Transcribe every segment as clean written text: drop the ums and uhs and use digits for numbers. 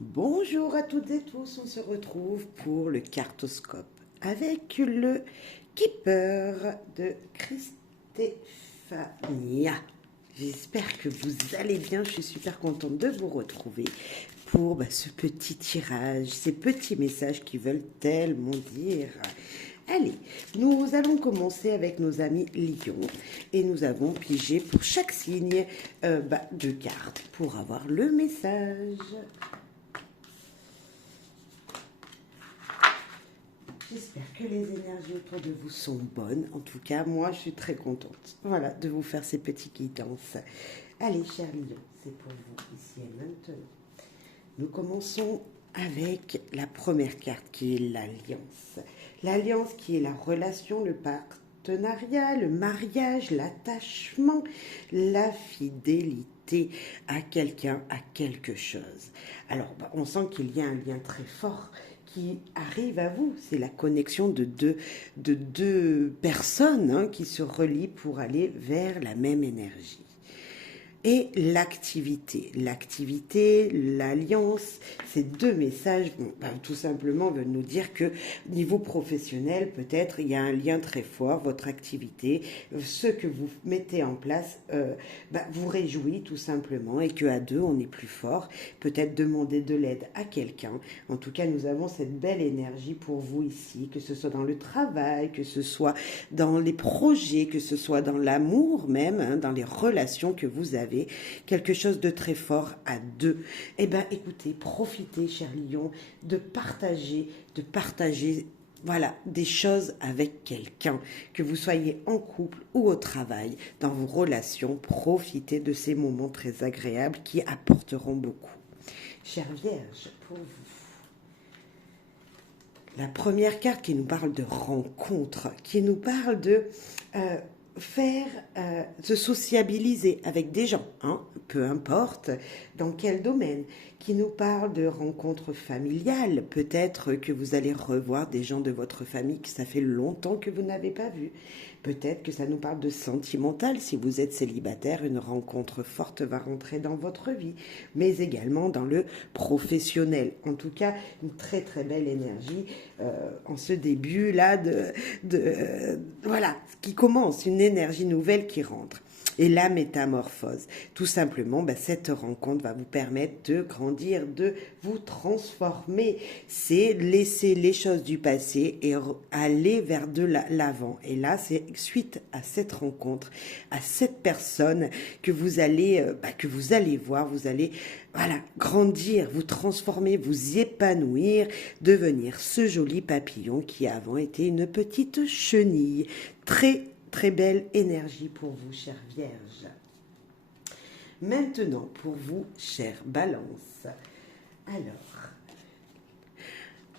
Bonjour à toutes et tous, on se retrouve pour le cartoscope avec le Keeper de Christéphania. J'espère que vous allez bien, je suis super contente de vous retrouver pour ce petit tirage, ces petits messages qui veulent tellement dire. Allez, nous allons commencer avec nos amis lions et nous avons pigé pour chaque signe deux cartes pour avoir le message. J'espère que les énergies autour de vous sont bonnes. En tout cas, moi, je suis très contente. Voilà, de vous faire ces petits guidances. Allez, chers lions, c'est pour vous ici et maintenant. Nous commençons avec la première carte qui est l'alliance. L'alliance qui est la relation, le partenariat, le mariage, l'attachement, la fidélité à quelqu'un, à quelque chose. Alors, on sent qu'il y a un lien très fort qui arrive à vous. C'est la connexion de deux personnes qui se relient pour aller vers la même énergie. Et l'activité, l'alliance, ces deux messages, tout simplement veulent nous dire que niveau professionnel, peut-être il y a un lien très fort, votre activité, ce que vous mettez en place, vous réjouit tout simplement et qu'à deux on est plus fort. Peut-être demander de l'aide à quelqu'un. En tout cas, nous avons cette belle énergie pour vous ici, que ce soit dans le travail, que ce soit dans les projets, que ce soit dans l'amour même, dans les relations que vous avez. Quelque chose de très fort à deux. Eh bien, écoutez, profitez, chers lions, de partager, voilà, des choses avec quelqu'un, que vous soyez en couple ou au travail, dans vos relations, profitez de ces moments très agréables qui apporteront beaucoup. Chère Vierge, pour vous, la première carte qui nous parle de rencontre, qui nous parle de se sociabiliser avec des gens, peu importe dans quel domaine, qui nous parle de rencontres familiales. Peut-être que vous allez revoir des gens de votre famille que ça fait longtemps que vous n'avez pas vu. Peut-être que ça nous parle de sentimental. Si vous êtes célibataire, une rencontre forte va rentrer dans votre vie, mais également dans le professionnel. En tout cas, une très très belle énergie en ce début là voilà, qui commence, une énergie nouvelle qui rentre. Et la métamorphose, tout simplement, cette rencontre va vous permettre de grandir, de vous transformer. C'est laisser les choses du passé et aller vers de l'avant. Et là, c'est suite à cette rencontre, à cette personne que vous allez voir, vous allez grandir, vous transformer, vous épanouir, devenir ce joli papillon qui avant était une petite chenille. Très très belle énergie pour vous, chère Vierge. Maintenant, pour vous, chère Balance. Alors,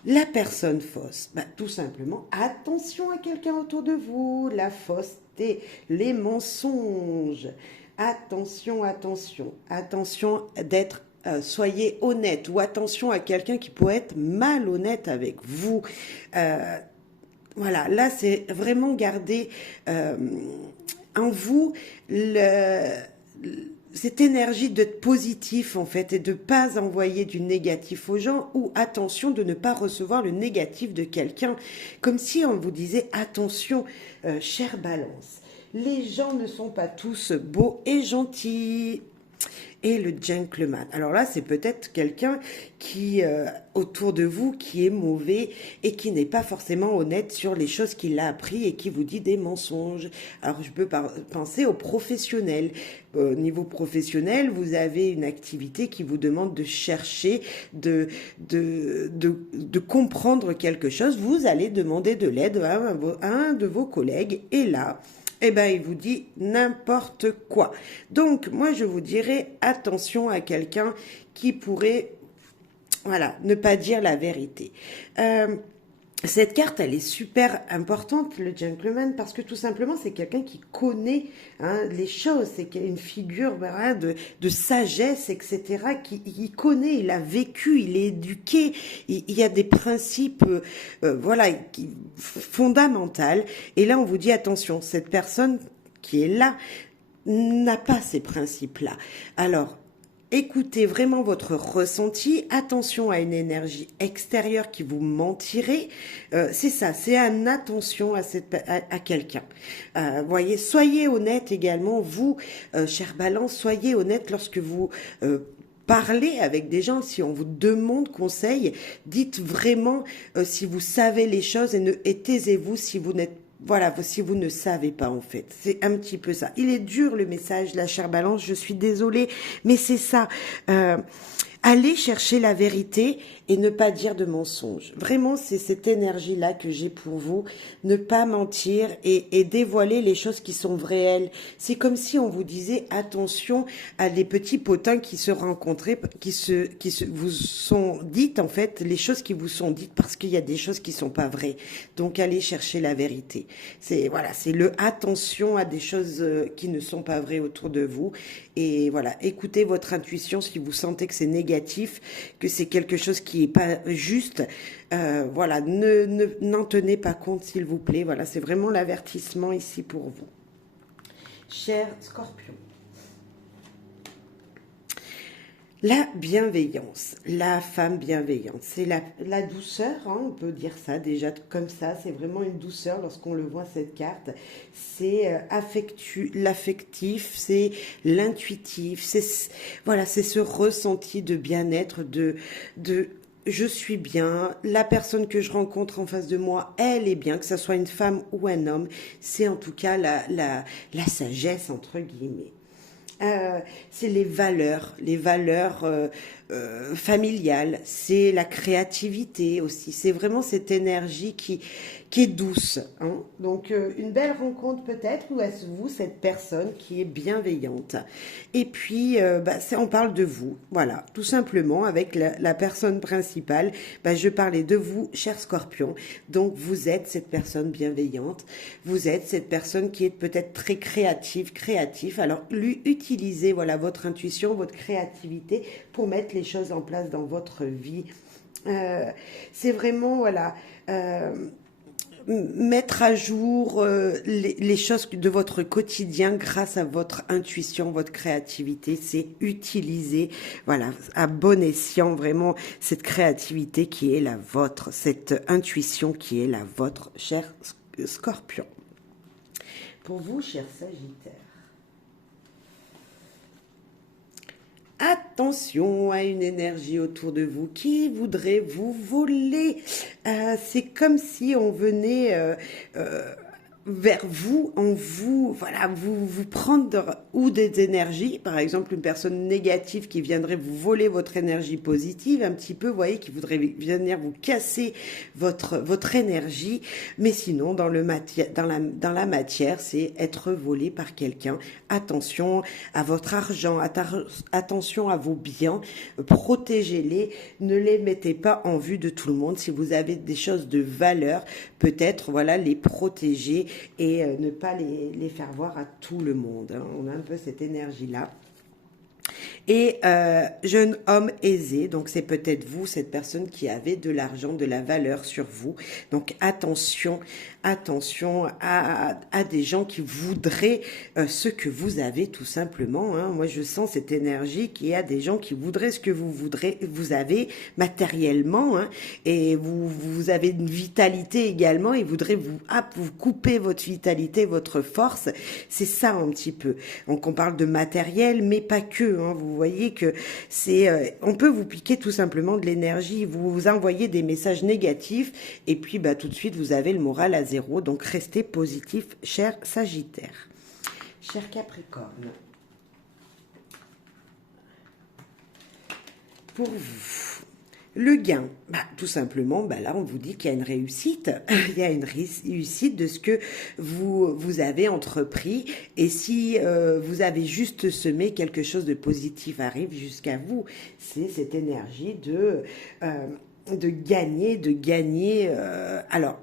la personne fausse, tout simplement, attention à quelqu'un autour de vous, la fausseté, les mensonges. Attention, attention, attention d'être soyez honnête ou attention à quelqu'un qui pourrait être malhonnête avec vous. Voilà, là c'est vraiment garder en vous cette énergie d'être positif en fait et de ne pas envoyer du négatif aux gens, ou attention de ne pas recevoir le négatif de quelqu'un, comme si on vous disait attention, chère Balance, les gens ne sont pas tous beaux et gentils. Et le gentleman. Alors là, c'est peut-être quelqu'un qui, autour de vous, qui est mauvais et qui n'est pas forcément honnête sur les choses qu'il a appris et qui vous dit des mensonges. Alors, je peux penser aux professionnels. Au niveau professionnel, vous avez une activité qui vous demande de chercher, de comprendre quelque chose. Vous allez demander de l'aide à un de vos collègues. Et là, il vous dit n'importe quoi. Donc, moi, je vous dirais attention à quelqu'un qui pourrait, ne pas dire la vérité. Cette carte, elle est super importante, le gentleman, parce que tout simplement, c'est quelqu'un qui connaît les choses. C'est une figure de sagesse, etc., qui connaît, il a vécu, il est éduqué, il y a des principes fondamentaux. Et là, on vous dit, attention, cette personne qui est là n'a pas ces principes-là. Alors, Écoutez vraiment votre ressenti, attention à une énergie extérieure qui vous mentirait. C'est ça, c'est une attention à quelqu'un. Voyez, soyez honnête également, vous, chère Balance, soyez honnête lorsque vous parlez avec des gens. Si on vous demande conseil, dites vraiment si vous savez les choses et taisez-vous si vous n'êtes voilà, si vous ne savez pas en fait, c'est un petit peu ça. Il est dur le message, la chère Balance, je suis désolée, mais c'est ça. Allez chercher la vérité et ne pas dire de mensonges. Vraiment, c'est cette énergie-là que j'ai pour vous. Ne pas mentir et dévoiler les choses qui sont réelles. C'est comme si on vous disait attention à les petits potins qui se rencontraient, vous sont dites en fait, les choses qui vous sont dites parce qu'il y a des choses qui sont pas vraies. Donc allez chercher la vérité. C'est le attention à des choses qui ne sont pas vraies autour de vous. Et voilà, écoutez votre intuition si vous sentez que c'est négatif, que c'est quelque chose qui est pas juste. Voilà, n'en tenez pas compte s'il vous plaît. Voilà, c'est vraiment l'avertissement ici pour vous. Cher Scorpion. La bienveillance, la femme bienveillante, c'est la douceur, hein, on peut dire ça déjà comme ça, c'est vraiment une douceur lorsqu'on le voit cette carte, c'est l'affectif, c'est l'intuitif, voilà, c'est ce ressenti de bien-être, de je suis bien, la personne que je rencontre en face de moi, elle est bien, que ce soit une femme ou un homme, c'est en tout cas la sagesse entre guillemets. C'est les valeurs familiales, c'est la créativité aussi. C'est vraiment cette énergie qui est douce. Hein. Donc, une belle rencontre peut-être, ou est-ce vous, cette personne qui est bienveillante. Et puis, on parle de vous, voilà, tout simplement, avec la personne principale. Je parlais de vous, cher Scorpion. Donc, vous êtes cette personne bienveillante. Vous êtes cette personne qui est peut-être très créatif. Alors, lui, utilisez voilà, votre intuition, votre créativité pour mettre les choses en place dans votre vie. C'est vraiment, voilà... mettre à jour les choses de votre quotidien grâce à votre intuition, votre créativité, c'est utiliser, voilà, à bon escient vraiment cette créativité qui est la vôtre, cette intuition qui est la vôtre, cher Scorpion. Pour vous, cher Sagittaire. Attention à une énergie autour de vous qui voudrait vous voler. C'est comme si on venait vers vous, voilà, vous prendre ou des énergies, par exemple une personne négative qui viendrait vous voler votre énergie positive, un petit peu, vous voyez, qui voudrait venir vous casser votre énergie, mais sinon dans la matière, c'est être volé par quelqu'un. Attention à votre argent, attention à vos biens, protégez-les, ne les mettez pas en vue de tout le monde. Si vous avez des choses de valeur, peut-être voilà les protéger et ne pas les faire voir à tout le monde. Hein. On a un peu cette énergie-là. Et jeune homme aisé, donc c'est peut-être vous, cette personne qui avait de l'argent, de la valeur sur vous. Donc attention à des gens qui voudraient ce que vous avez tout simplement. Hein. Moi je sens cette énergie qu'il y a des gens qui voudraient ce que vous avez matériellement, hein, et vous avez une vitalité également et voudraient vous couper votre vitalité, votre force. C'est ça un petit peu. Donc on parle de matériel, mais pas que. Hein. Vous voyez que on peut vous piquer tout simplement de l'énergie, vous envoyez des messages négatifs et puis tout de suite vous avez le moral à zéro. Donc restez positif, cher Sagittaire. Cher Capricorne. Pour vous, le gain, tout simplement, là on vous dit qu'il y a une réussite, il y a une réussite de ce que vous avez entrepris, et si vous avez juste semé, quelque chose de positif arrive jusqu'à vous. C'est cette énergie de gagner, alors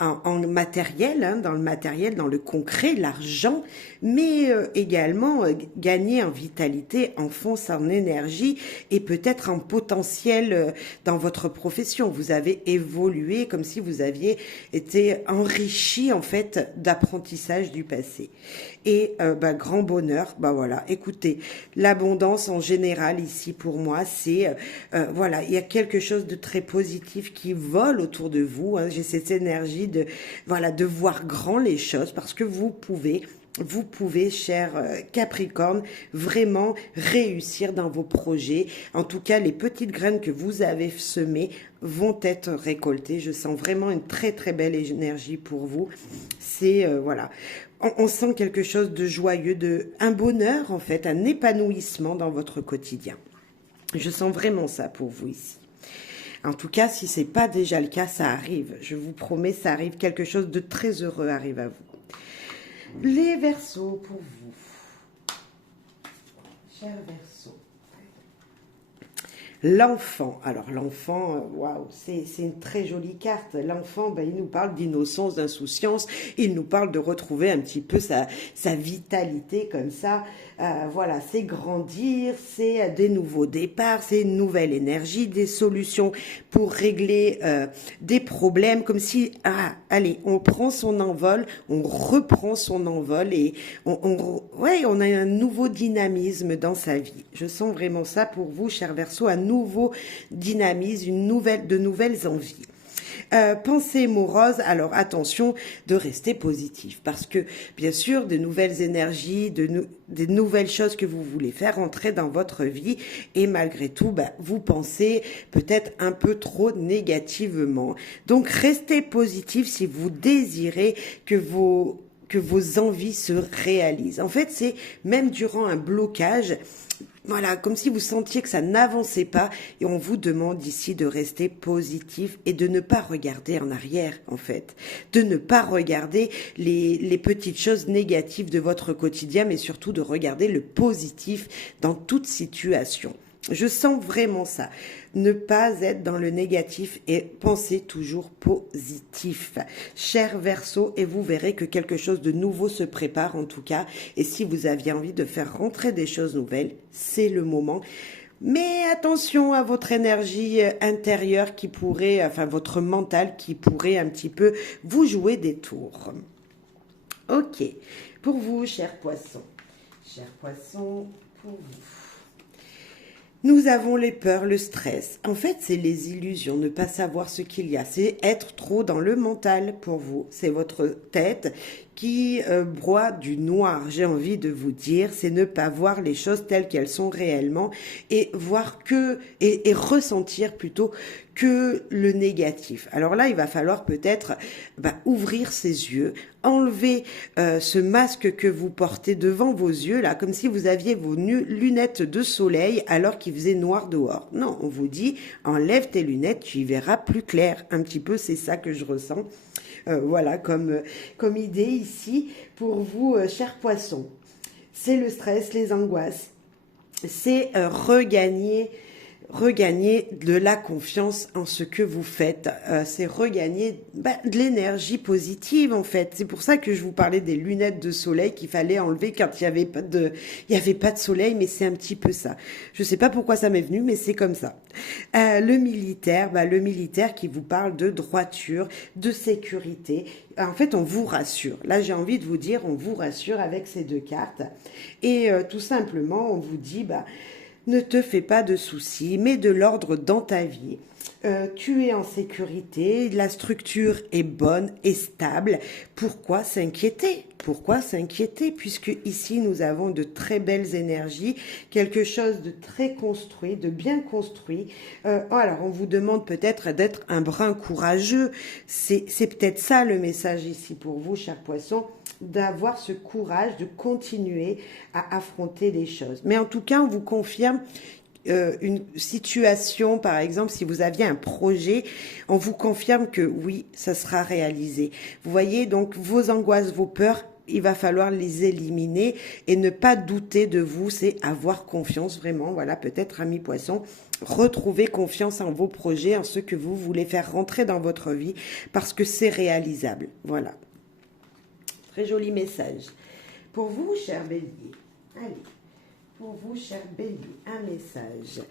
en matériel, hein, dans le matériel, dans le concret, l'argent, mais également gagner en vitalité, en force, en énergie et peut-être en potentiel dans votre profession. Vous avez évolué comme si vous aviez été enrichi en fait d'apprentissage du passé. Et grand bonheur, voilà, écoutez, l'abondance en général ici pour moi, c'est voilà, il y a quelque chose de très positif qui vole autour de vous, hein. J'ai cette énergie de voilà, de voir grand les choses parce que vous pouvez, cher Capricorne, vraiment réussir dans vos projets. En tout cas, les petites graines que vous avez semées vont être récoltées. Je sens vraiment une très très belle énergie pour vous. C'est voilà, on sent quelque chose de joyeux, un bonheur en fait, un épanouissement dans votre quotidien. Je sens vraiment ça pour vous ici. En tout cas, si c'est pas déjà le cas, ça arrive. Je vous promets, ça arrive. Quelque chose de très heureux arrive à vous. Les Verseaux pour vous. Chers Verseaux. L'enfant. Alors l'enfant, waouh, c'est une très jolie carte. L'enfant, il nous parle d'innocence, d'insouciance. Il nous parle de retrouver un petit peu sa vitalité comme ça. Voilà, c'est grandir, c'est des nouveaux départs, c'est une nouvelle énergie, des solutions pour régler des problèmes, comme si, allez, on prend son envol, on reprend son envol et on a un nouveau dynamisme dans sa vie. Je sens vraiment ça pour vous, cher Verseau, un nouveau dynamisme, de nouvelles envies. Pensée morose, alors attention de rester positif parce que bien sûr de nouvelles énergies, des nouvelles choses que vous voulez faire entrer dans votre vie et malgré tout vous pensez peut-être un peu trop négativement. Donc restez positif si vous désirez que vos envies se réalisent. En fait, c'est même durant un blocage, voilà, comme si vous sentiez que ça n'avançait pas et on vous demande ici de rester positif et de ne pas regarder en arrière, en fait. De ne pas regarder les petites choses négatives de votre quotidien, mais surtout de regarder le positif dans toute situation. Je sens vraiment ça. Ne pas être dans le négatif et penser toujours positif. Cher Verseau, et vous verrez que quelque chose de nouveau se prépare en tout cas. Et si vous aviez envie de faire rentrer des choses nouvelles, c'est le moment. Mais attention à votre énergie intérieure qui pourrait, enfin votre mental qui pourrait un petit peu vous jouer des tours. Ok, pour vous, cher Poisson. Cher Poisson, pour vous. Nous avons les peurs, le stress. En fait, c'est les illusions, ne pas savoir ce qu'il y a. C'est être trop dans le mental pour vous. C'est votre tête qui broie du noir. J'ai envie de vous dire, c'est ne pas voir les choses telles qu'elles sont réellement et voir et ressentir plutôt que le négatif. Alors là, il va falloir peut-être ouvrir ses yeux, enlever ce masque que vous portez devant vos yeux, là, comme si vous aviez vos lunettes de soleil alors qu'il faisait noir dehors. Non, on vous dit, enlève tes lunettes, tu y verras plus clair. Un petit peu, c'est ça que je ressens. Voilà, comme idée ici pour vous, chers poissons. C'est le stress, les angoisses. C'est regagner de la confiance en ce que vous faites. C'est regagner de l'énergie positive en fait. C'est pour ça que je vous parlais des lunettes de soleil qu'il fallait enlever quand il y avait pas de soleil, mais c'est un petit peu ça. Je sais pas pourquoi ça m'est venu, mais c'est comme ça. Le militaire qui vous parle de droiture, de sécurité. En fait, on vous rassure. Là, j'ai envie de vous dire, on vous rassure avec ces deux cartes. Et tout simplement, on vous dit, ne te fais pas de soucis, mets de l'ordre dans ta vie. Tu es en sécurité, la structure est bonne et stable. Pourquoi s'inquiéter? Puisque ici nous avons de très belles énergies, quelque chose de très construit, de bien construit. Alors on vous demande peut-être d'être un brin courageux. C'est peut-être ça le message ici pour vous, chers poissons, d'avoir ce courage de continuer à affronter les choses. Mais en tout cas, on vous confirme une situation, par exemple, si vous aviez un projet, on vous confirme que oui, ça sera réalisé. Vous voyez, donc, vos angoisses, vos peurs, il va falloir les éliminer et ne pas douter de vous, c'est avoir confiance vraiment, voilà, peut-être ami poisson, retrouver confiance en vos projets, en ce que vous voulez faire rentrer dans votre vie, parce que c'est réalisable, voilà. Très joli message. Pour vous, cher Bélier, allez, pour vous, cher Bélier, un message.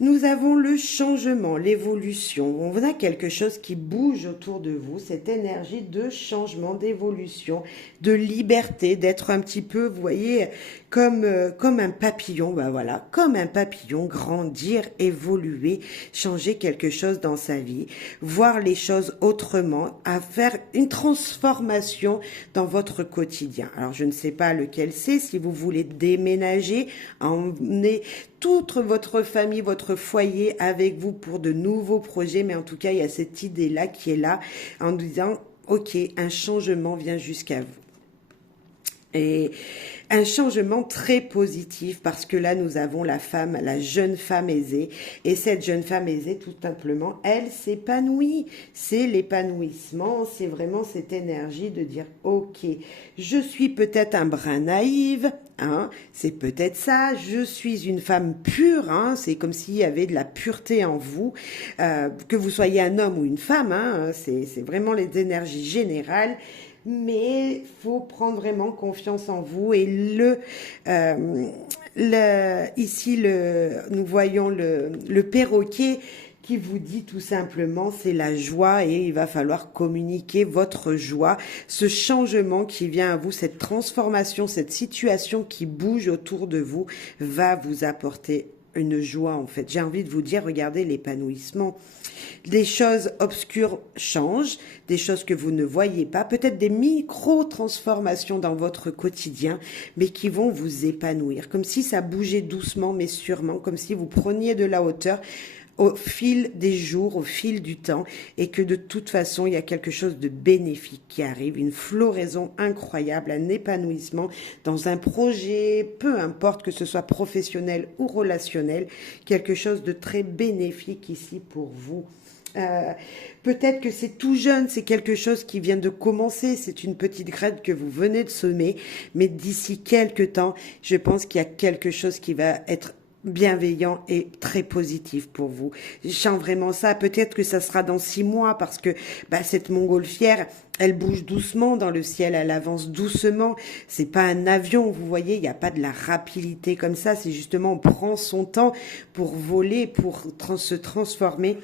Nous avons le changement, l'évolution. On a quelque chose qui bouge autour de vous, cette énergie de changement, d'évolution, de liberté, d'être un petit peu, vous voyez, comme un papillon, ben voilà, comme un papillon, grandir, évoluer, changer quelque chose dans sa vie, voir les choses autrement, à faire une transformation dans votre quotidien. Alors, je ne sais pas lequel c'est, si vous voulez déménager, emmener toute votre famille, votre foyer avec vous pour de nouveaux projets, mais en tout cas, il y a cette idée-là qui est là en disant, ok, un changement vient jusqu'à vous. Et un changement très positif parce que là, nous avons la femme, la jeune femme aisée. Et cette jeune femme aisée, tout simplement, elle s'épanouit. C'est l'épanouissement, c'est vraiment cette énergie de dire, ok, je suis peut-être un brin naïve, hein, c'est peut-être ça, je suis une femme pure, hein, c'est comme s'il y avait de la pureté en vous, que vous soyez un homme ou une femme, hein, c'est vraiment les énergies générales. Mais faut prendre vraiment confiance en vous et ici nous voyons le perroquet qui vous dit tout simplement c'est la joie et il va falloir communiquer votre joie, ce changement qui vient à vous, cette transformation, cette situation qui bouge autour de vous va vous apporter une joie en fait. J'ai envie de vous dire, regardez l'épanouissement. Des choses obscures changent, des choses que vous ne voyez pas, peut-être des micro-transformations dans votre quotidien, mais qui vont vous épanouir, comme si ça bougeait doucement mais sûrement, comme si vous preniez de la hauteur au fil des jours, au fil du temps, et que de toute façon, il y a quelque chose de bénéfique qui arrive, une floraison incroyable, un épanouissement dans un projet, peu importe que ce soit professionnel ou relationnel, quelque chose de très bénéfique ici pour vous. Peut-être que c'est tout jeune, c'est quelque chose qui vient de commencer, c'est une petite graine que vous venez de semer, mais d'ici quelques temps, je pense qu'il y a quelque chose qui va être bienveillant et très positif pour vous. Je sens vraiment ça. Peut-être que ça sera dans 6 mois parce que cette montgolfière, elle bouge doucement dans le ciel, elle avance doucement. C'est pas un avion, vous voyez, il n'y a pas de la rapidité comme ça. C'est justement, on prend son temps pour voler, pour se transformer.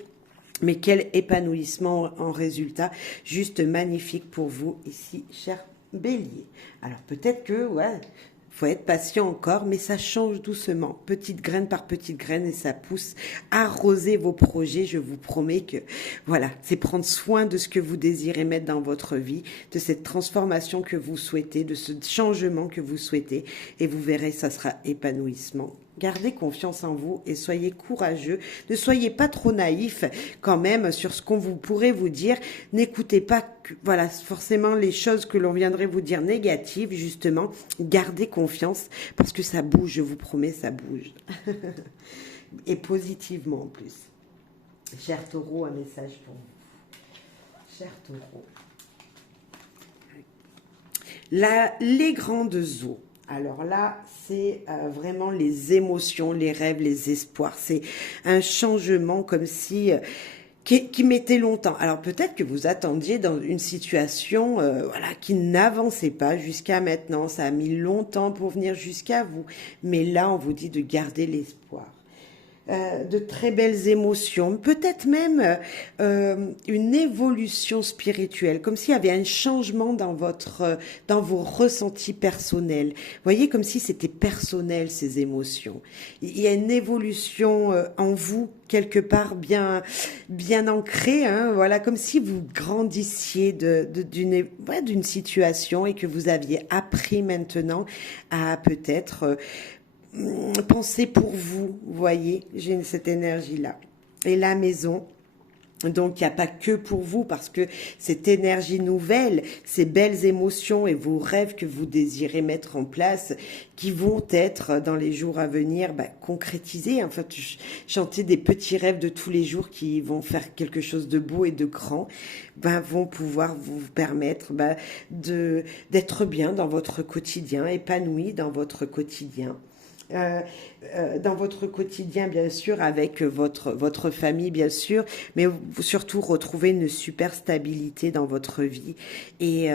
Mais quel épanouissement en résultat. Juste magnifique pour vous ici, cher Bélier. Alors peut-être que, faut être patient encore, mais ça change doucement, petite graine par petite graine et ça pousse. Arrosez vos projets, je vous promets que, voilà, c'est prendre soin de ce que vous désirez mettre dans votre vie, de cette transformation que vous souhaitez, de ce changement que vous souhaitez, et vous verrez, ça sera épanouissement. Gardez confiance en vous et soyez courageux. Ne soyez pas trop naïf quand même sur ce qu'on vous pourrait vous dire. N'écoutez pas, forcément les choses que l'on viendrait vous dire négatives, justement. Gardez confiance parce que ça bouge, je vous promets, ça bouge. Et positivement en plus. Cher Taureau, un message pour vous. Cher Taureau. Les grandes eaux. Alors là, c'est vraiment les émotions, les rêves, les espoirs. C'est un changement comme si qui mettait longtemps. Alors peut-être que vous attendiez dans une situation qui n'avançait pas jusqu'à maintenant. Ça a mis longtemps pour venir jusqu'à vous. Mais là, on vous dit de garder l'espoir. De très belles émotions, peut-être même une évolution spirituelle, comme s'il y avait un changement dans vos ressentis personnels. Vous voyez, comme si c'était personnel ces émotions. Il y a une évolution en vous quelque part bien ancrée, hein, voilà, comme si vous grandissiez d'une situation et que vous aviez appris maintenant à peut-être pensez pour vous, voyez, j'ai cette énergie-là. Et la maison, Donc, il n'y a pas que pour vous, parce que cette énergie nouvelle, ces belles émotions et vos rêves que vous désirez mettre en place, qui vont être dans les jours à venir concrétisés, en fait, chanter des petits rêves de tous les jours qui vont faire quelque chose de beau et de grand, vont pouvoir vous permettre d'être bien dans votre quotidien, épanoui dans votre quotidien. Euh, dans votre quotidien, bien sûr, avec votre famille, bien sûr, mais surtout retrouver une super stabilité dans votre vie. Et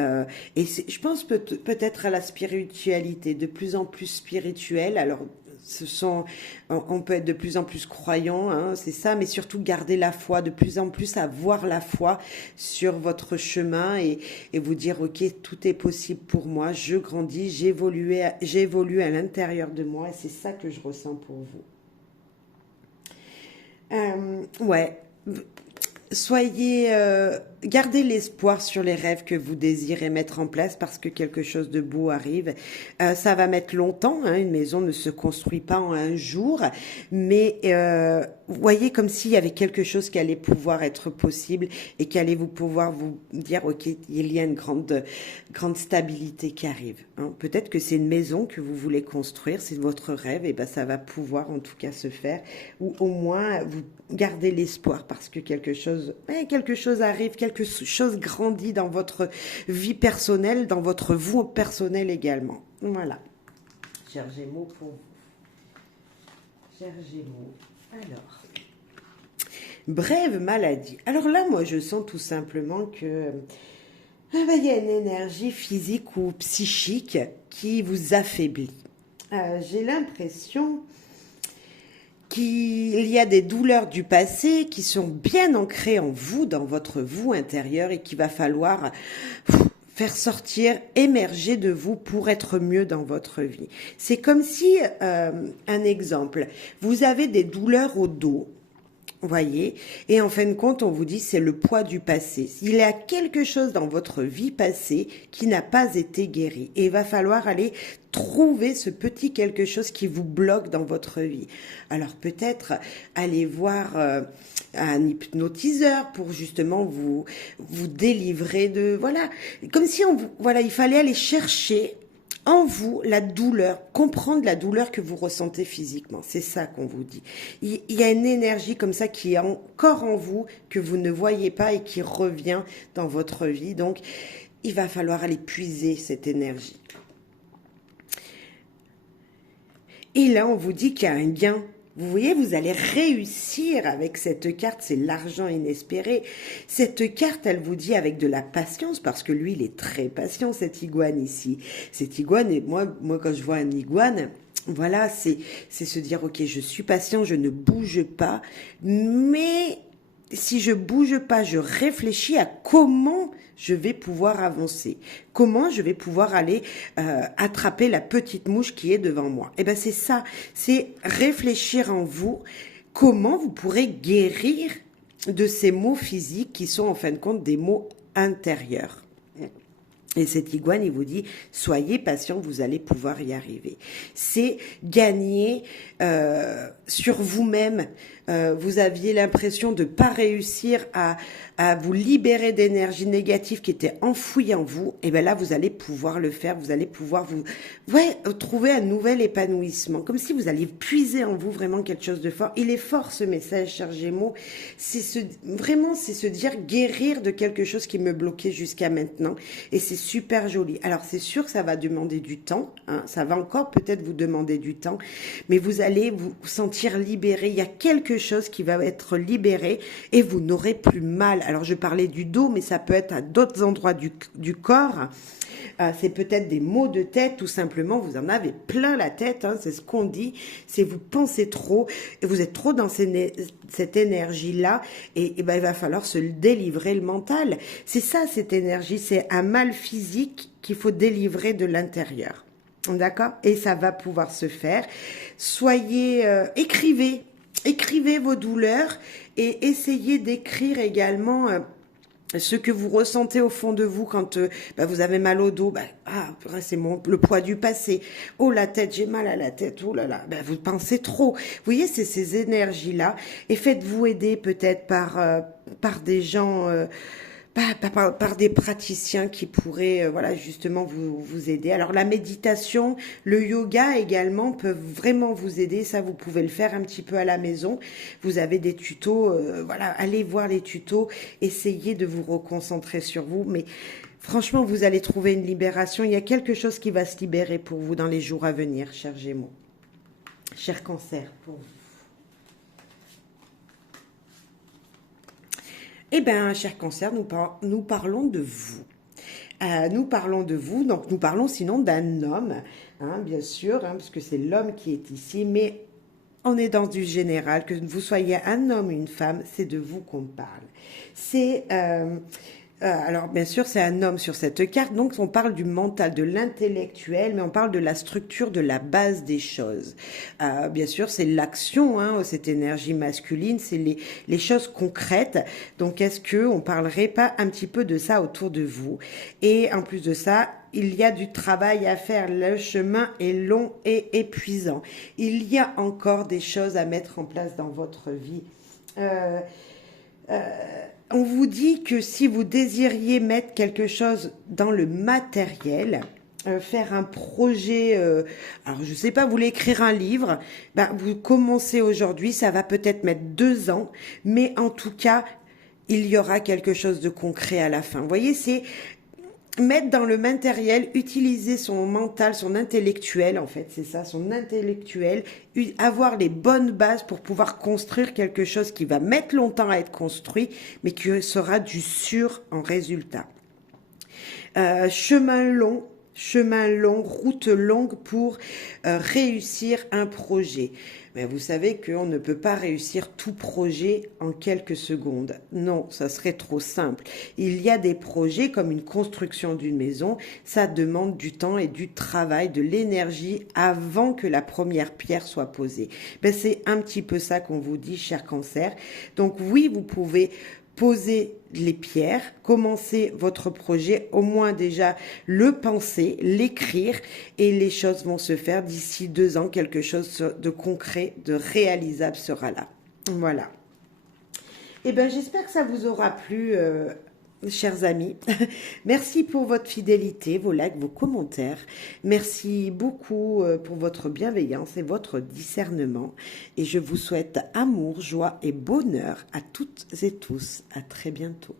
je pense peut-être à la spiritualité, de plus en plus spirituelle. Alors, on peut être de plus en plus croyant, hein, c'est ça, mais surtout garder la foi, de plus en plus avoir la foi sur votre chemin et vous dire, ok, tout est possible pour moi, je grandis, j'évolue à l'intérieur de moi et c'est ça que je ressens pour vous. Ouais, gardez l'espoir sur les rêves que vous désirez mettre en place parce que quelque chose de beau arrive. Ça va mettre longtemps, hein, une maison ne se construit pas en un jour, mais voyez comme s'il y avait quelque chose qui allait pouvoir être possible et qui allait vous pouvoir vous dire, ok, il y a une grande stabilité qui arrive. Hein. Peut-être que c'est une maison que vous voulez construire, c'est votre rêve, et ça va pouvoir en tout cas se faire, ou au moins vous gardez l'espoir parce que quelque chose arrive, quelque chose grandit dans votre vie personnelle, dans votre vous personnel également. Voilà. Cher Gémeaux pour vous. Cher Gémeaux. Alors. Brève maladie. Alors là, moi, je sens tout simplement que il y a une énergie physique ou psychique qui vous affaiblit. J'ai l'impression qu'il y a des douleurs du passé qui sont bien ancrées en vous, dans votre vous intérieur, et qu'il va falloir faire sortir, émerger de vous pour être mieux dans votre vie. C'est comme si, un exemple, vous avez des douleurs au dos, voyez, et en fin de compte, on vous dit c'est le poids du passé. Il y a quelque chose dans votre vie passée qui n'a pas été guéri. Et il va falloir aller trouver ce petit quelque chose qui vous bloque dans votre vie. Alors peut-être aller voir un hypnotiseur pour justement vous délivrer de... Voilà, comme si il fallait aller chercher en vous la douleur, comprendre la douleur que vous ressentez physiquement. C'est ça qu'on vous dit. Il y a une énergie comme ça qui est encore en vous, que vous ne voyez pas et qui revient dans votre vie. Donc, il va falloir aller puiser cette énergie. Et là, on vous dit qu'il y a un gain. Vous voyez, vous allez réussir avec cette carte, c'est l'argent inespéré. Cette carte, elle vous dit avec de la patience, parce que lui, il est très patient, cette iguane ici. Cette iguane, et moi quand je vois un iguane, voilà, c'est se dire, ok, je suis patient, je ne bouge pas, mais si je bouge pas, je réfléchis à comment je vais pouvoir avancer, comment je vais pouvoir aller attraper la petite mouche qui est devant moi. Et c'est ça, c'est réfléchir en vous comment vous pourrez guérir de ces maux physiques qui sont en fin de compte des maux intérieurs. Et cette iguane, il vous dit, soyez patient, vous allez pouvoir y arriver. C'est gagner sur vous-même. Vous aviez l'impression de ne pas réussir à vous libérer d'énergie négative qui était enfouie en vous. Et bien là, vous allez pouvoir le faire. Vous allez pouvoir trouver un nouvel épanouissement. Comme si vous alliez puiser en vous vraiment quelque chose de fort. Il est fort ce message, cher Gémeaux. C'est se dire guérir de quelque chose qui me bloquait jusqu'à maintenant. Et c'est super joli. Alors c'est sûr que ça va demander du temps. Hein. Ça va encore peut-être vous demander du temps. Mais vous allez vous sentir libéré. Il y a quelque chose qui va être libéré et vous n'aurez plus mal. Alors je parlais du dos, mais ça peut être à d'autres endroits du corps. C'est peut-être des maux de tête, tout simplement. Vous en avez plein la tête, hein, c'est ce qu'on dit. C'est vous pensez trop, et vous êtes trop dans cette énergie-là, et il va falloir se délivrer le mental. C'est ça, cette énergie. C'est un mal physique qu'il faut délivrer de l'intérieur. D'accord? Et ça va pouvoir se faire. Écrivez vos douleurs et essayez d'écrire également Ce que vous ressentez au fond de vous quand vous avez mal au dos, c'est le poids du passé. Oh la tête, j'ai mal à la tête. Oh là là, vous pensez trop. Vous voyez, c'est ces énergies-là. Et faites-vous aider peut-être par des gens, par des praticiens qui pourraient voilà justement vous aider. Alors la méditation, le yoga également peuvent vraiment vous aider. Ça, vous pouvez le faire un petit peu à la maison. Vous avez des tutos, voilà, allez voir les tutos, essayez de vous reconcentrer sur vous. Mais franchement, vous allez trouver une libération. Il y a quelque chose qui va se libérer pour vous dans les jours à venir, cher Gémeaux, cher Cancer, pour vous. Eh bien, cher Cancer, nous parlons de vous. Nous parlons de vous, donc nous parlons sinon d'un homme, hein, bien sûr, hein, parce que c'est l'homme qui est ici, mais on est dans du général, que vous soyez un homme ou une femme, c'est de vous qu'on parle. C'est alors bien sûr c'est un homme sur cette carte, donc on parle du mental, de l'intellectuel, mais on parle de la structure, de la base des choses. Bien sûr c'est l'action, hein, cette énergie masculine, c'est les choses concrètes. Donc est-ce que on parlerait pas un petit peu de ça autour de vous? Et en plus de ça, il y a du travail à faire, le chemin est long et épuisant. Il y a encore des choses à mettre en place dans votre vie. On vous dit que si vous désiriez mettre quelque chose dans le matériel, faire un projet, alors je sais pas, vous voulez écrire un livre, vous commencez aujourd'hui, ça va peut-être mettre 2 ans, mais en tout cas, il y aura quelque chose de concret à la fin. Vous voyez, c'est mettre dans le matériel, utiliser son mental, son intellectuel, en fait, c'est ça, son intellectuel, avoir les bonnes bases pour pouvoir construire quelque chose qui va mettre longtemps à être construit, mais qui sera du sûr en résultat. Chemin long, route longue pour réussir un projet. Mais vous savez qu'on ne peut pas réussir tout projet en quelques secondes. Non, ça serait trop simple. Il y a des projets comme une construction d'une maison, ça demande du temps et du travail, de l'énergie avant que la première pierre soit posée. C'est un petit peu ça qu'on vous dit, cher Cancer. Donc oui, vous pouvez poser les pierres, commencer votre projet, au moins déjà le penser, l'écrire, et les choses vont se faire d'ici 2 ans, quelque chose de concret, de réalisable sera là. Voilà. Eh bien, j'espère que ça vous aura plu, chers amis. Merci pour votre fidélité, vos likes, vos commentaires. Merci beaucoup pour votre bienveillance et votre discernement. Et je vous souhaite amour, joie et bonheur à toutes et tous. À très bientôt.